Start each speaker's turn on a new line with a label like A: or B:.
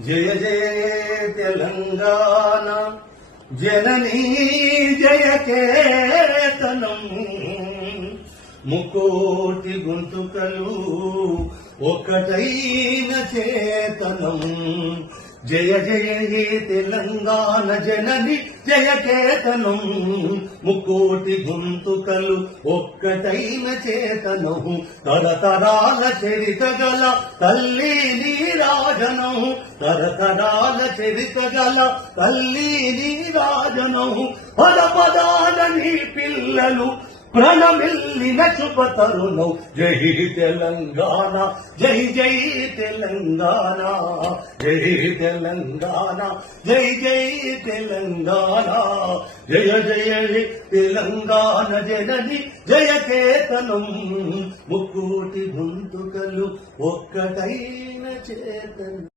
A: జయ జయ తెలంగాణ జననీ జయ కేతనం. ముకోటి గొంతుకలు ఒకటైన చేతనం. జయ జయ తెలంగాణ జనని జయ కేతనం. ముకోటి గొంతుకలు ఒక్కటైన చేతనం తరతరాల చరిత గల తల్లిని నీరాజనం తరతరాల చరిత గల తల్లి నీరాజనం పద పదాల నీ పిల్లలు ప్రణమిల్లిన శుభ తరుణం జై తెలంగాణ జై జై తెలంగాణ జై తెలంగాణ జై జై తెలంగాణ. జయ జయ తెలంగాణ జనని జయ కేతనం. ముక్కోటి గొంతుకలు ఒక్కటైన చేతనం.